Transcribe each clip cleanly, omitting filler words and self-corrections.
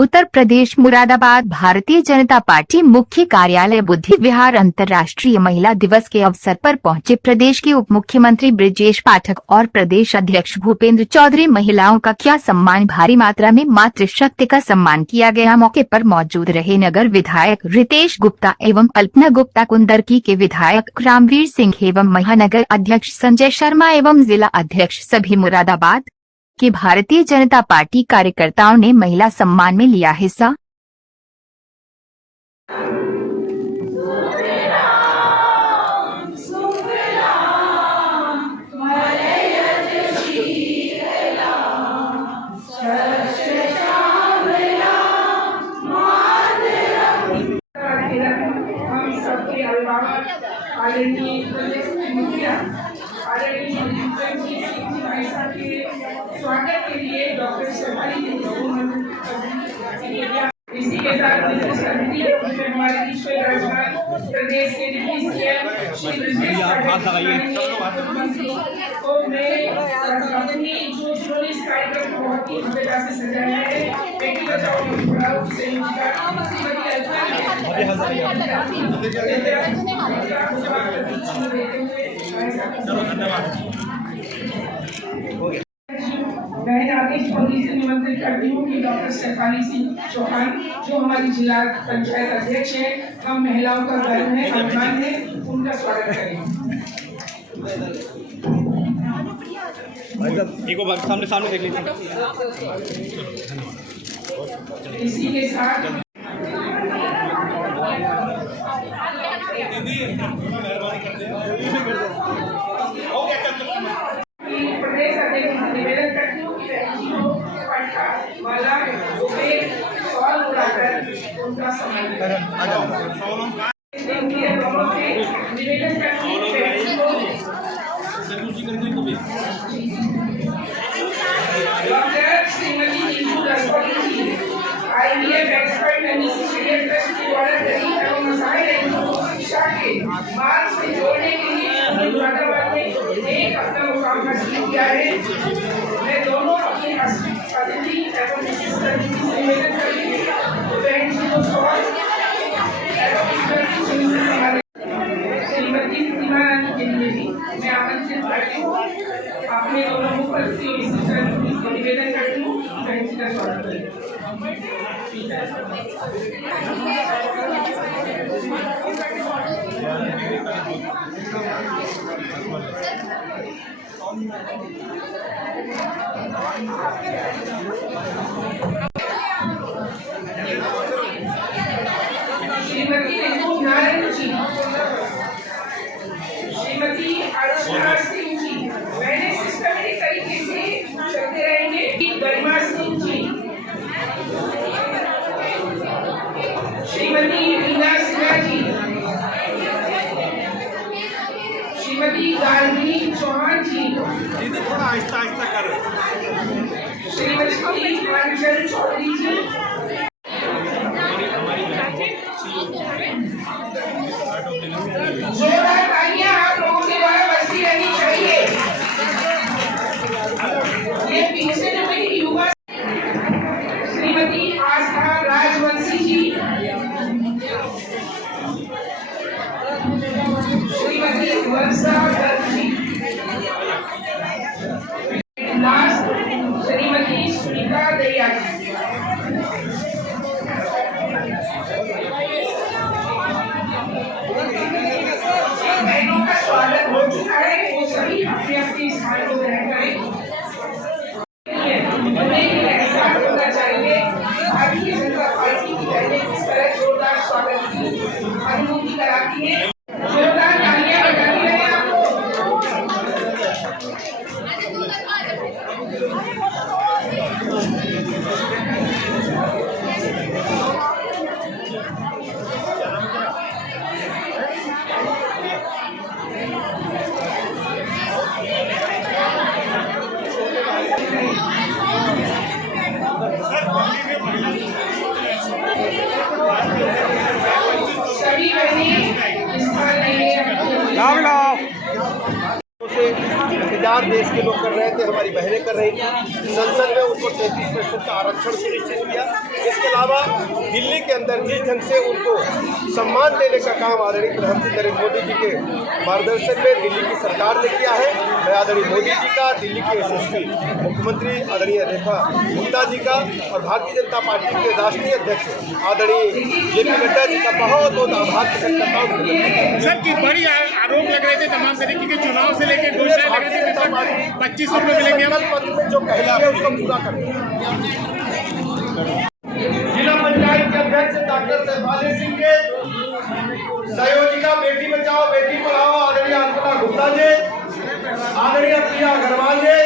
Uttar Pradesh Moradabad Bharatiya Janata party मुख्य कार्यालय बुद्धि विहार अंतर्राष्ट्रीय महिला दिवस के अवसर पर पहुंचे प्रदेश के उप मुख्यमंत्री ब्रजेश पाठक और प्रदेश अध्यक्ष भूपेंद्र चौधरी। महिलाओं का क्या सम्मान, भारी मात्रा में मातृशक्ति का सम्मान किया गया। मौके पर मौजूद रहे नगर विधायक रितेश गुप्ता एवं अल्पना गुप्ता, कुंदरकी के विधायक रामवीर सिंह एवं महानगर अध्यक्ष संजय शर्मा एवं जिला अध्यक्ष सभी मुरादाबाद कि भारतीय जनता पार्टी कार्यकर्ताओं ने महिला सम्मान में लिया हिस्सा। स्वागत के लिए डॉक्टर शेफाली जी इसी के साथ हमारे ईश्वर राजमान प्रदेश के तो मैं अपनी जो इस कार्यक्रम को बहुत ही मजेदार से सजाया है। बेटी बचाओ बेटी पढ़ाओ मैं आदेश पौड़ी से निमंत्रित करती हूँ कि डॉक्टर शेफाली सिंह चौहान जो हमारी जिला पंचायत अध्यक्ष है, हम महिलाओं का गर्व है, सम्मान है, उनका स्वागत करें। सामने सामने देख लीजिए। इसी के साथ प्रदेश अध्यक्ष निवेदन करती हूँ कि वाला सवाल उड़ाकर उनका सम्मान निवेदन करती डॉक्टर श्रीमती इंदु रसोली जी IVF एक्सपर्ट एडमिनिस्ट्रेटिव ट्रस्ट के द्वारा गरीब एवं मसाइल एवं शिक्षा के मार्ग से जोड़ने के लिए मुरादाबाद में एक अपना मुकाम हासिल किया है। मैं दोनों अपने अतिथि एवं विशिष्ट अतिथि से निवेदन करेंगे तो बहन जी को सवाल श्रीमती सीमारानी के लिए भी मैं आमंत्रित करती हूँ। अपने दोनों मुख्य को निवेदन करती हूँ बहन जी का स्वागत करें। श्रीमती रितु नारायण जी, श्रीमती अर्चना सिंह जी, मैंने सिस्टमेटिक तरीके से चलते रहेंगे। गरिमा सिंह जी, श्रीमती रीना सिन्हा जी, श्रीमती गायत्री चौहान जी, थोड़ा आहिस्ता आहिस्ता कर। श्रीमती अंजल चौधरी जी, जोरदार तालियां आप लोगों के द्वारा बजती रहनी चाहिए। ये पीछे जो मेरी युवा श्रीमती आस्था राजवंशी जी, श्रीमती वर्षा जी, श्रीमती सुनीता दैया जी। बहनों का स्वागत हो चुका है, वो सभी अपने अपने स्थान को ग्रहण करें। होना चाहिए भारतीय जनता पार्टी की पहले किस तरह जोरदार स्वागत की अनुभूति कराती है। जोरदार तालियां बजाती रहे के लोग कर रहे थे, हमारी बहनें कर रही थी। संसद में उनको 33% का आरक्षण सुनिश्चित किया। इसके अलावा दिल्ली के अंदर जिस ढंग से उनको सम्मान देने का काम आदरणीय प्रधानमंत्री नरेंद्र मोदी जी के मार्गदर्शन में दिल्ली की सरकार ने किया है। मैं आदरणीय मोदी जी का, दिल्ली के यशस्वी मुख्यमंत्री आदरणीय रेखा गुप्ता जी का और भारतीय जनता पार्टी के राष्ट्रीय अध्यक्ष आदरणीय जेपी नड्डा जी का बहुत बहुत आभार प्रकट करता हूँ। सर की बड़ी आरोप लग रहे थे तमाम तरीके के चुनाव से लेकर घोषणा लग रही थी 2500 मिलेंगे पत्र में जो कहला है उसको पूरा करें। जिला पंचायत के अध्यक्ष डॉक्टर सहबाली सिंह के, संयोजिका बेटी बचाओ बेटी पढ़ाओ आदरणीय अर्पणा गुप्ता जी, आदरणीय प्रिया अग्रवाल जी,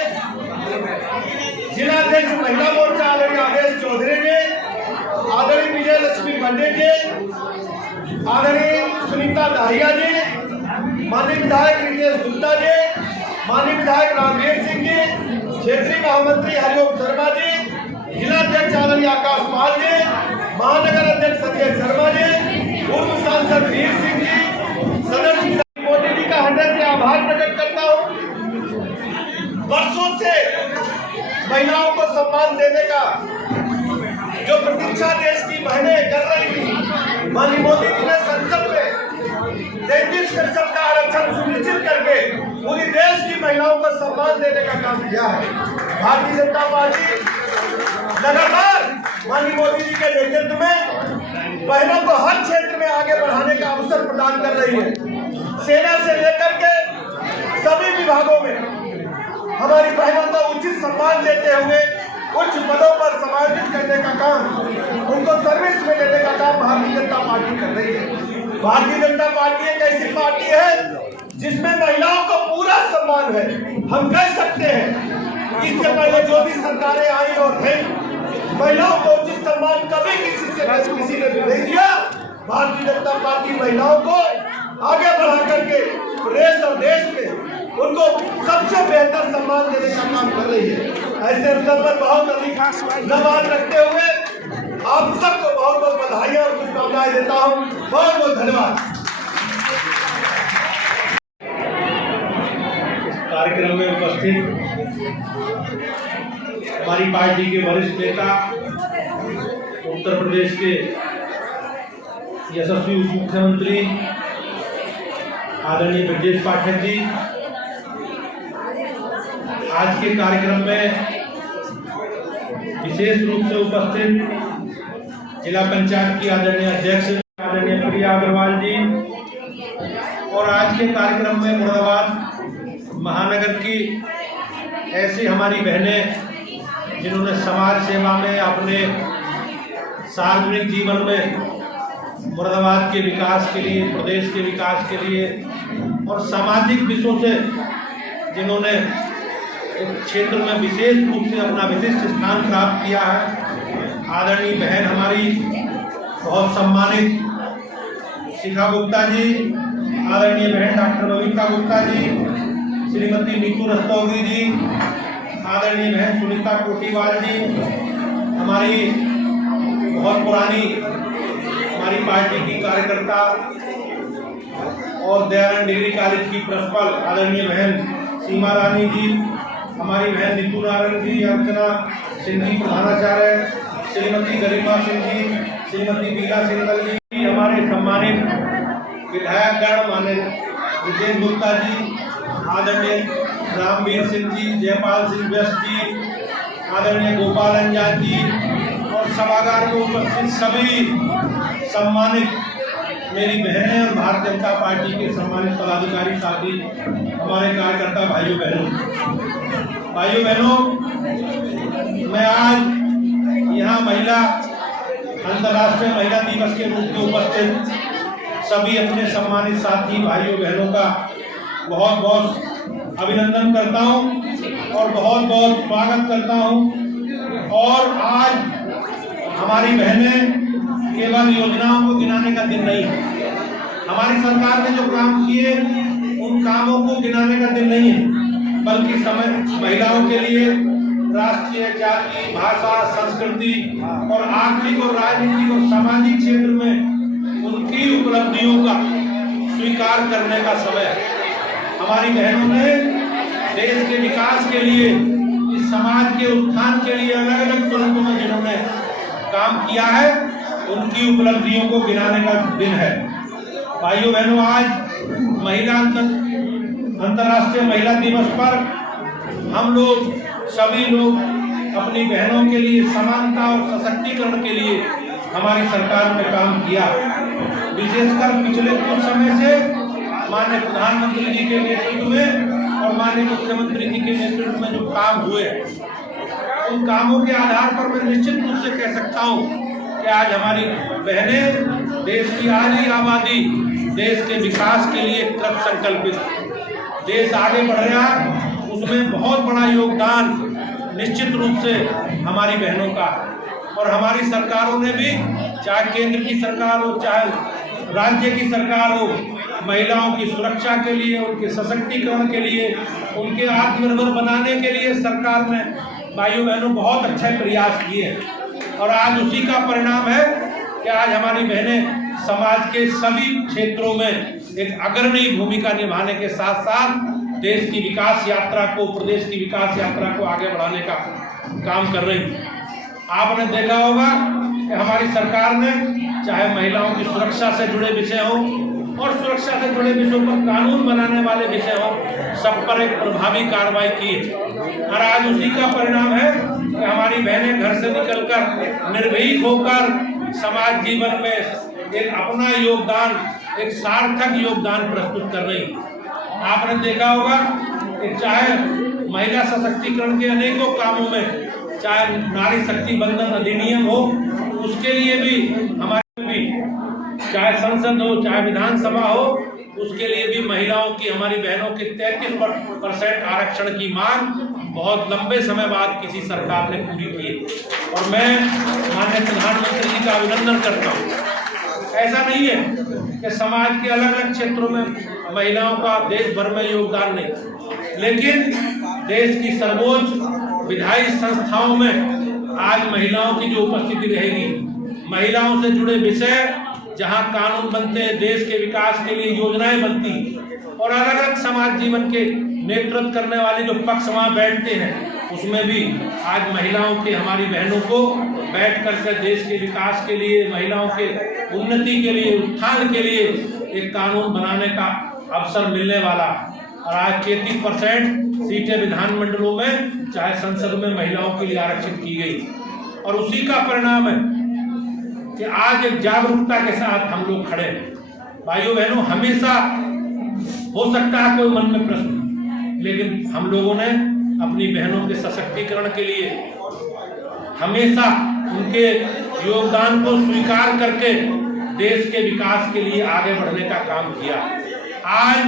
जिला अध्यक्ष महिला मोर्चा आदरणीय आदेश चौधरी जी, आदरणीय विजय लक्ष्मी पंडित जी, आदरणीय सुनीता दाहिया जी, माननीय विधायक रितेश गुप्ता जी, माननीय विधायक रामवीर सिंह जी, क्षेत्रीय महामंत्री हरिओम शर्मा जी, जिला अध्यक्ष आदरणीय आकाश पाल जी, महानगर अध्यक्ष संजय शर्मा जी, पूर्व सांसद वीर सिंह जी, सदस्य मोदी जी का हृदय से आभार प्रकट करता हूँ। वर्षों से महिलाओं को सम्मान देने का जो प्रतीक्षा देश की बहनें कर रही थी, माननीय मोदी जी ने संसद में 33% का आरक्षण सुनिश्चित करके पूरी देश की महिलाओं को सम्मान देने का काम किया है। भारतीय जनता पार्टी लगातार माननीय मोदी जी के नेतृत्व में बहनों को हर क्षेत्र में आगे बढ़ाने का अवसर प्रदान कर रही है। सेना से लेकर के सभी विभागों में हमारी बहनों को उचित सम्मान देते हुए उच्च पदों पर समायोजित करने का काम, उनको सर्विस में लेने का काम भारतीय जनता पार्टी कर रही है। भारतीय जनता पार्टी एक ऐसी पार्टी है जिसमें महिलाओं को पूरा सम्मान है। हम कह सकते हैं इससे पहले जो भी सरकारें आई और गई, महिलाओं को उचित सम्मान कभी किसी ने भी नहीं दिया। भारतीय जनता पार्टी महिलाओं को आगे बढ़ा करके प्रदेश और देश में उनको सबसे बेहतर सम्मान देने का काम कर रही है। ऐसे अवसर पर बहुत अधिक धन्यवाद रखते हुए आप सबको बहुत बहुत बधाइयां और शुभकामनाएं देता हूं। बहुत बहुत धन्यवाद। कार्यक्रम में उपस्थित हमारी पार्टी के वरिष्ठ नेता, उत्तर प्रदेश के यशस्वी उप मुख्यमंत्री आदरणीय ब्रजेश पाठक जी, आज के कार्यक्रम में विशेष रूप से उपस्थित जिला पंचायत की आदरणीय अध्यक्ष आदरणीय प्रिया अग्रवाल जी, और आज के कार्यक्रम में मुरादाबाद महानगर की ऐसी हमारी बहनें जिन्होंने समाज सेवा में, अपने सार्वजनिक जीवन में मुरादाबाद के विकास के लिए, प्रदेश के विकास के लिए और सामाजिक विषयों से जिन्होंने क्षेत्र में विशेष रूप से अपना विशिष्ट स्थान प्राप्त किया है। आदरणीय बहन हमारी बहुत सम्मानित शिखा गुप्ता जी, आदरणीय बहन डॉक्टर नमिता गुप्ता जी, श्रीमती नीतू रस्तोगी जी, आदरणीय बहन सुनीता कोटीवाल जी, हमारी बहुत पुरानी हमारी पार्टी की कार्यकर्ता और दयानंद डिग्री कॉलेज की प्रिंसिपल आदरणीय बहन सीमा रानी जी, हमारी बहन नीतू नारायण जी, अर्चना सिंह जी प्रधानाचार्य, श्रीमती गरिमा सिंह जी, श्रीमती बीला सिंगल जी, हमारे सम्मानित विधायकगण माननीय विजय गुप्ता जी, आदरणीय रामवीर सिंह जी, जयपाल सिंह व्यस्त जी, आदरणीय गोपाल अंजान जी और सभागार में उपस्थित सभी सम्मानित मेरी बहनें और भारतीय जनता पार्टी के सम्मानित पदाधिकारी साथी, हमारे कार्यकर्ता भाइयों बहनों, मैं आज यहाँ महिला अंतर्राष्ट्रीय महिला दिवस के रूप में उपस्थित सभी अपने सम्मानित साथी भाइयों बहनों का बहुत बहुत अभिनंदन करता हूँ और बहुत बहुत स्वागत करता हूँ। और आज हमारी बहनें केवल योजनाओं को गिनाने का दिन नहीं है, हमारी सरकार ने जो काम किए उन कामों को गिनाने का दिन नहीं है, बल्कि महिलाओं के लिए राष्ट्रीय, जाति, भाषा, संस्कृति और आर्थिक और राजनीतिक और सामाजिक क्षेत्र में उनकी उपलब्धियों का स्वीकार करने का समय है। हमारी बहनों ने देश के विकास के लिए, इस समाज के उत्थान के लिए अलग अलग स्वरूपों में जिन्होंने काम किया है, उनकी उपलब्धियों को गिनाने का दिन है। भाइयों बहनों, आज अंतर्राष्ट्रीय महिला दिवस पर हम लोग सभी लोग अपनी बहनों के लिए समानता और सशक्तिकरण के लिए हमारी सरकार ने काम किया। विशेषकर पिछले कुछ समय से माननीय प्रधानमंत्री जी के नेतृत्व में और माननीय मुख्यमंत्री जी के नेतृत्व में जो काम हुए, उन कामों के आधार पर मैं निश्चित रूप से कह सकता हूँ कि आज हमारी बहनें देश की आधी आबादी देश के विकास के लिए कृत संकल्पित, देश आगे बढ़ रहा, उसमें बहुत बड़ा योगदान निश्चित रूप से हमारी बहनों का। और हमारी सरकारों ने भी, चाहे केंद्र की सरकार हो चाहे राज्य की सरकार हो, महिलाओं की सुरक्षा के लिए, उनके सशक्तिकरण के लिए, उनके आत्मनिर्भर बनाने के लिए सरकार ने भाइयों बहनों बहुत अच्छे प्रयास किए। और आज उसी का परिणाम है कि आज हमारी बहनें समाज के सभी क्षेत्रों में एक अग्रणी भूमिका निभाने के साथ साथ देश की विकास यात्रा को, प्रदेश की विकास यात्रा को आगे बढ़ाने का काम कर रही है। आपने देखा होगा कि हमारी सरकार ने चाहे महिलाओं की सुरक्षा से जुड़े विषय हो और सुरक्षा से जुड़े विषयों पर कानून बनाने वाले विषय हो, सब पर एक प्रभावी कार्रवाई की है। और आज उसी का परिणाम है कि हमारी बहनें घर से निकलकर निर्भीक होकर समाज जीवन में एक अपना योगदान, एक सार्थक योगदान प्रस्तुत कर रही। आपने देखा होगा कि चाहे महिला सशक्तिकरण के अनेकों कामों में, चाहे नारी शक्ति बंधन अधिनियम हो, उसके लिए भी हमारे भी, चाहे संसद हो चाहे विधानसभा हो, उसके लिए भी महिलाओं की, हमारी बहनों के 33% आरक्षण की मांग बहुत लंबे समय बाद किसी सरकार ने पूरी की। और मैं माननीय प्रधानमंत्री जी का अभिनंदन करता हूँ। ऐसा नहीं है कि समाज के अलग अलग क्षेत्रों में महिलाओं का देश भर में योगदान नहीं, लेकिन देश की सर्वोच्च विधायी संस्थाओं में आज महिलाओं की जो उपस्थिति रहेगी, महिलाओं से जुड़े विषय जहां कानून बनते हैं, देश के विकास के लिए योजनाएं बनती, और अलग अलग समाज जीवन के नेतृत्व करने वाले जो पक्ष वहां बैठते हैं, उसमें भी आज महिलाओं के, हमारी बहनों को बैठ करके देश के विकास के लिए, महिलाओं के उन्नति के लिए, उत्थान के लिए एक कानून बनाने का अवसर मिलने वाला। और आज 33% सीटें विधानमंडलों में चाहे संसद में महिलाओं के लिए आरक्षित की गई। और उसी का परिणाम है कि आज एक जागरूकता के साथ हम लोग खड़े हैं। भाइयों बहनों, हमेशा हो सकता है कोई मन में प्रश्न, लेकिन हम लोगों ने अपनी बहनों के सशक्तिकरण के लिए हमेशा उनके योगदान को स्वीकार करके देश के विकास के लिए आगे बढ़ने का काम किया। आज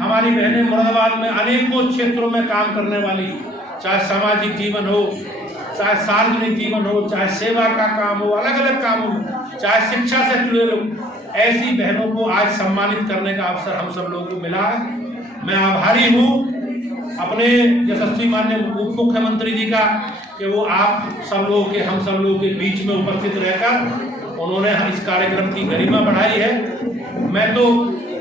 हमारी बहनें मुरादाबाद में अनेकों क्षेत्रों में काम करने वाली, चाहे सामाजिक जीवन हो, चाहे सार्वजनिक जीवन हो, चाहे सेवा का काम हो, अलग अलग काम हो, चाहे शिक्षा से जुड़े लोग, ऐसी बहनों को आज सम्मानित करने का अवसर हम सब लोगों को मिला है। मैं आभारी हूँ अपने यशस्वी माननीय उप मुख्यमंत्री जी का कि वो आप सब लोगों के, हम सब लोगों के बीच में उपस्थित रहकर उन्होंने इस कार्यक्रम की गरिमा बढ़ाई है। मैं तो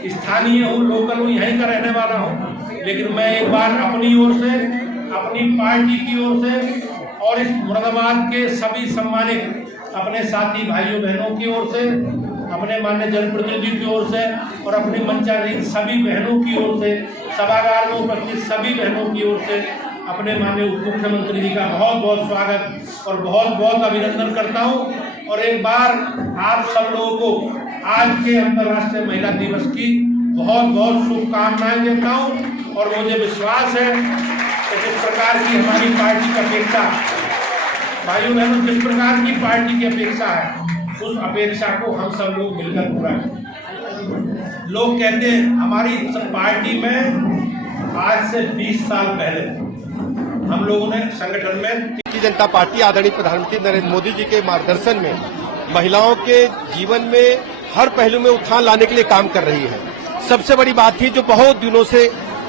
स्थानीय हूँ, लोकल हूँ, यहीं का रहने वाला हूँ, लेकिन मैं एक बार अपनी ओर से, अपनी पार्टी की ओर से और इस मुरादाबाद के सभी सम्मानित अपने साथी भाइयों बहनों की ओर से, अपने माननीय जनप्रतिनिधि की ओर से और अपने मंचासीन सभी बहनों की ओर से, सभागार में उपस्थित सभी बहनों की ओर से अपने माननीय उप मुख्यमंत्री जी का बहुत बहुत स्वागत और बहुत बहुत अभिनंदन करता हूं। और एक बार आप सब लोगों को आज के अंतर्राष्ट्रीय महिला दिवस की बहुत बहुत शुभकामनाएं देता हूं। और मुझे विश्वास है कि जिस प्रकार की हमारी पार्टी की अपेक्षा, भाइयों बहनों, जिस प्रकार की पार्टी की अपेक्षा है, उस अपेक्षा को हम सब लोग मिलकर पूरा करें। लोग कहते हैं हमारी पार्टी में आज से 20 साल पहले हम लोगों ने संगठन में भारतीय जनता पार्टी आदरणीय प्रधानमंत्री नरेंद्र मोदी जी के मार्गदर्शन में महिलाओं के जीवन में हर पहलू में उत्थान लाने के लिए काम कर रही है। सबसे बड़ी बात थी जो बहुत दिनों से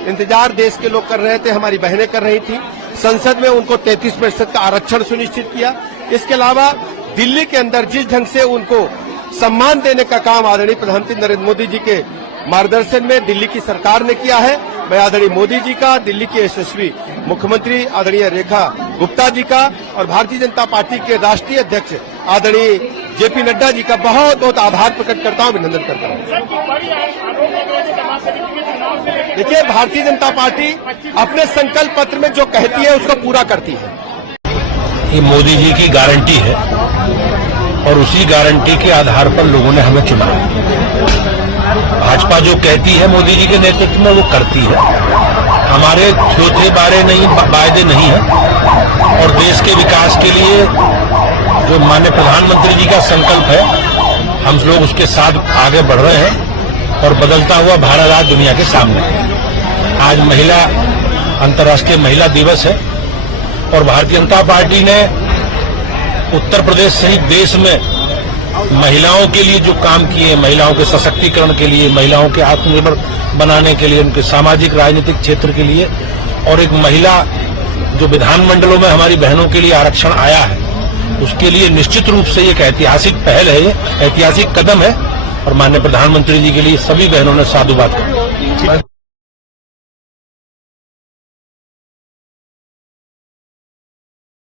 इंतजार देश के लोग कर रहे थे, हमारी बहनें कर रही थी, संसद में उनको 33% का आरक्षण सुनिश्चित किया। इसके अलावा दिल्ली के अंदर जिस ढंग से उनको सम्मान देने का काम आदरणीय प्रधानमंत्री नरेंद्र मोदी जी के मार्गदर्शन में दिल्ली की सरकार ने किया है, मैं आदरणीय मोदी जी का, दिल्ली के यशस्वी मुख्यमंत्री आदरणीय रेखा गुप्ता जी का और भारतीय जनता पार्टी के राष्ट्रीय अध्यक्ष आदरणीय जेपी नड्डा जी का बहुत बहुत आभार प्रकट करता हूं, अभिनंदन करता हूं। देखिए, भारतीय जनता पार्टी अपने संकल्प पत्र में जो कहती है उसको पूरा करती है। ये मोदी जी की गारंटी है और उसी गारंटी के आधार पर लोगों ने हमें चुना। भाजपा जो कहती है मोदी जी के नेतृत्व में वो करती है। हमारे छोटे बारे नहीं, वायदे नहीं है और देश के विकास के लिए जो माननीय प्रधानमंत्री जी का संकल्प है, हम लोग उसके साथ आगे बढ़ रहे हैं और बदलता हुआ भारत आज दुनिया के सामने है। आज अंतर्राष्ट्रीय महिला दिवस है और भारतीय जनता पार्टी ने उत्तर प्रदेश सहित देश में महिलाओं के लिए जो काम किए, महिलाओं के सशक्तिकरण के लिए, महिलाओं के आत्मनिर्भर बनाने के लिए, उनके सामाजिक राजनीतिक क्षेत्र के लिए, और एक महिला जो विधानमंडलों में हमारी बहनों के लिए आरक्षण आया है, उसके लिए निश्चित रूप से एक ऐतिहासिक पहल है, ये ऐतिहासिक कदम है और माननीय प्रधानमंत्री जी के लिए सभी बहनों ने साधुवाद किया।